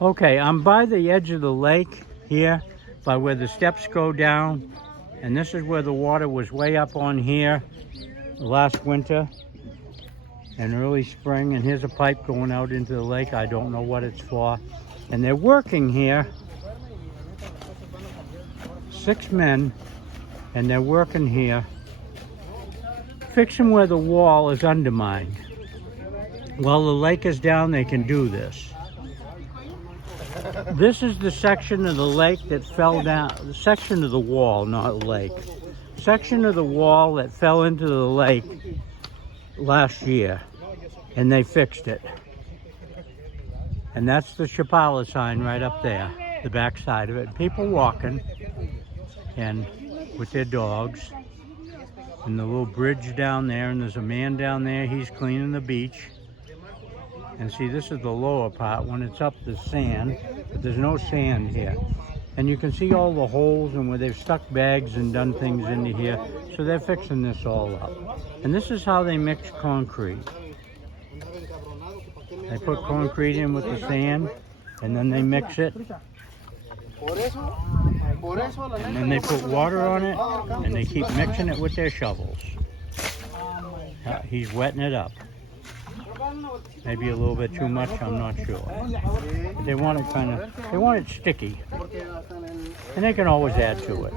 Okay, I'm by the edge of the lake here, by where the steps go down. And this is where the water was way up on here last winter and early spring. And here's a pipe going out into the lake. I don't know what it's for. And they're working here, 6 men, and they're working here, fixing where the wall is undermined. While the lake is down, they can do this. This is the section of the lake that fell down, the section of the wall, not lake. Section of the wall that fell into the lake last year, and they fixed it. And that's the Chapala sign right up there, the back side of it. People walking, and with their dogs, and the little bridge down there, and there's a man down there, he's cleaning the beach. And see, this is the lower part. When it's up, there's sand, but there's no sand here. And you can see all the holes and where they've stuck bags and done things into here. So they're fixing this all up. And this is how they mix concrete. They put concrete in with the sand, and then they mix it. And then they put water on it, and they keep mixing it with their shovels. He's wetting it up. Maybe a little bit too much, I'm not sure. They want it they want it sticky. And they can always add to it.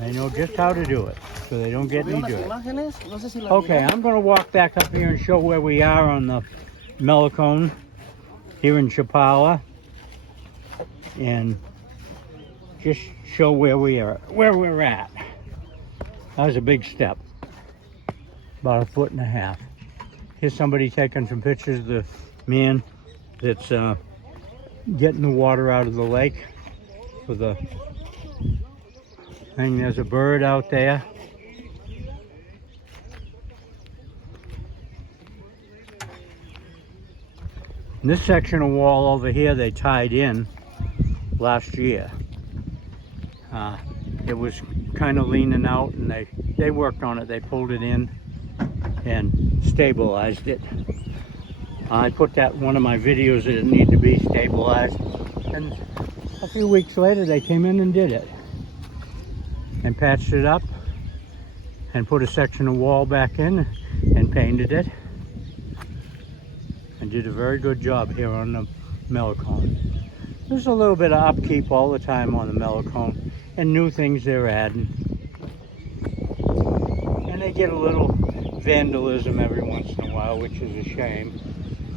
They know just how to do it, so they don't get any dirt. Okay, I'm going to walk back up here and show where we are on the Malecon here in Chapala. And just show where we're at. That was a big step. About 1.5 feet. Here's somebody taking some pictures of the man that's getting the water out of the lake for the thing. There's a bird out there. And this section of wall over here they tied in last year. It was kind of leaning out, and they worked on it. They pulled it in and stabilized it. I put that in one of my videos that it needed to be stabilized, and a few weeks later they came in and did it and patched it up and put a section of wall back in and painted it and did a very good job here on the Malecon. There's a little bit of upkeep all the time on the Malecon and new things they're adding, and they get a little vandalism every once in a while, which is a shame.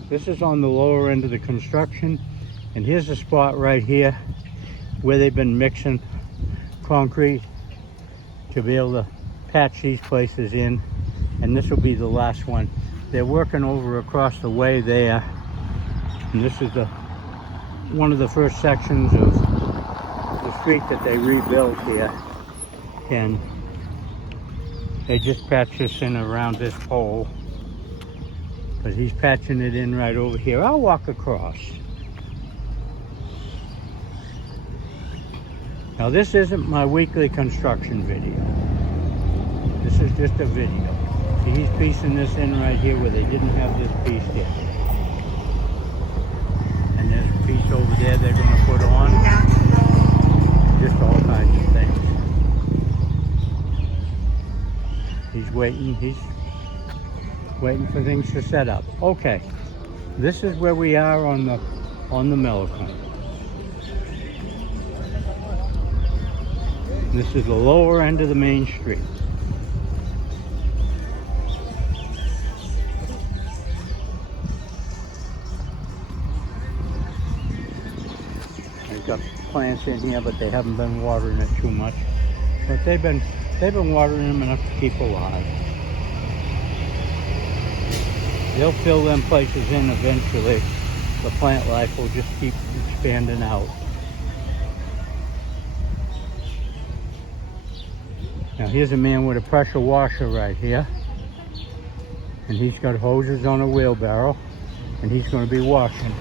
This is on the lower end of the construction, and here's a spot right here where they've been mixing concrete to be able to patch these places in, and this will be the last one. They're working over across the way there, and this is one of the first sections of the street that they rebuilt here, and they just patched this in around this pole, but he's patching it in right over here. I'll walk across. Now this isn't my weekly construction video. This is just a video. See, he's piecing this in right here where they didn't have this pieced in. And there's a piece over there they're going to put on. Just all kinds of things. He's waiting for things to set up. Okay, this is where we are on the Malecon. This is the lower end of the main street. They've got plants in here, but they haven't been watering it too much. But they've been watering them enough to keep alive. They'll fill them places in eventually. The plant life will just keep expanding out. Now here's a man with a pressure washer right here. And he's got hoses on a wheelbarrow, and he's going to be washing.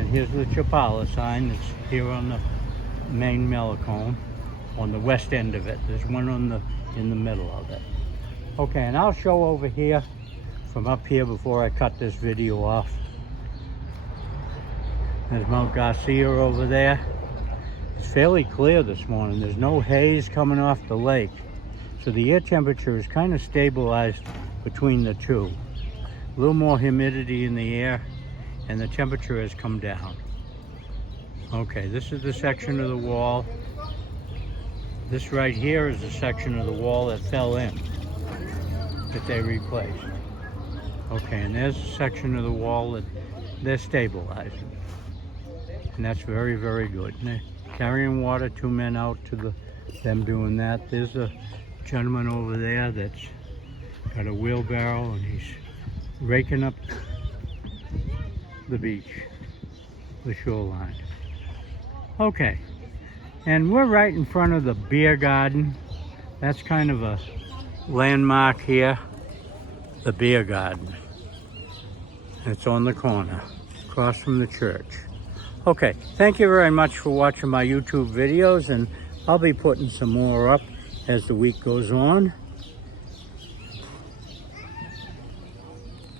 And here's the Chapala sign that's here on the main Malecon, on the west end of it. There's one in the middle of it. Okay, and I'll show over here from up here before I cut this video off. There's Mount Garcia over there. It's fairly clear this morning. There's no haze coming off the lake. So the air temperature is kind of stabilized between the two. A little more humidity in the air, and the temperature has come down. Okay, this is the section of the wall. This right here is the section of the wall that fell in, that they replaced. Okay, and there's a section of the wall that they're stabilizing. And that's very, very good. And they're carrying water, 2 men out to them doing that. There's a gentleman over there that's got a wheelbarrow and he's raking up the beach, the shoreline. Okay, and we're right in front of the beer garden. That's kind of a landmark here, the beer garden. It's on the corner, across from the church. Okay, thank you very much for watching my YouTube videos, and I'll be putting some more up as the week goes on.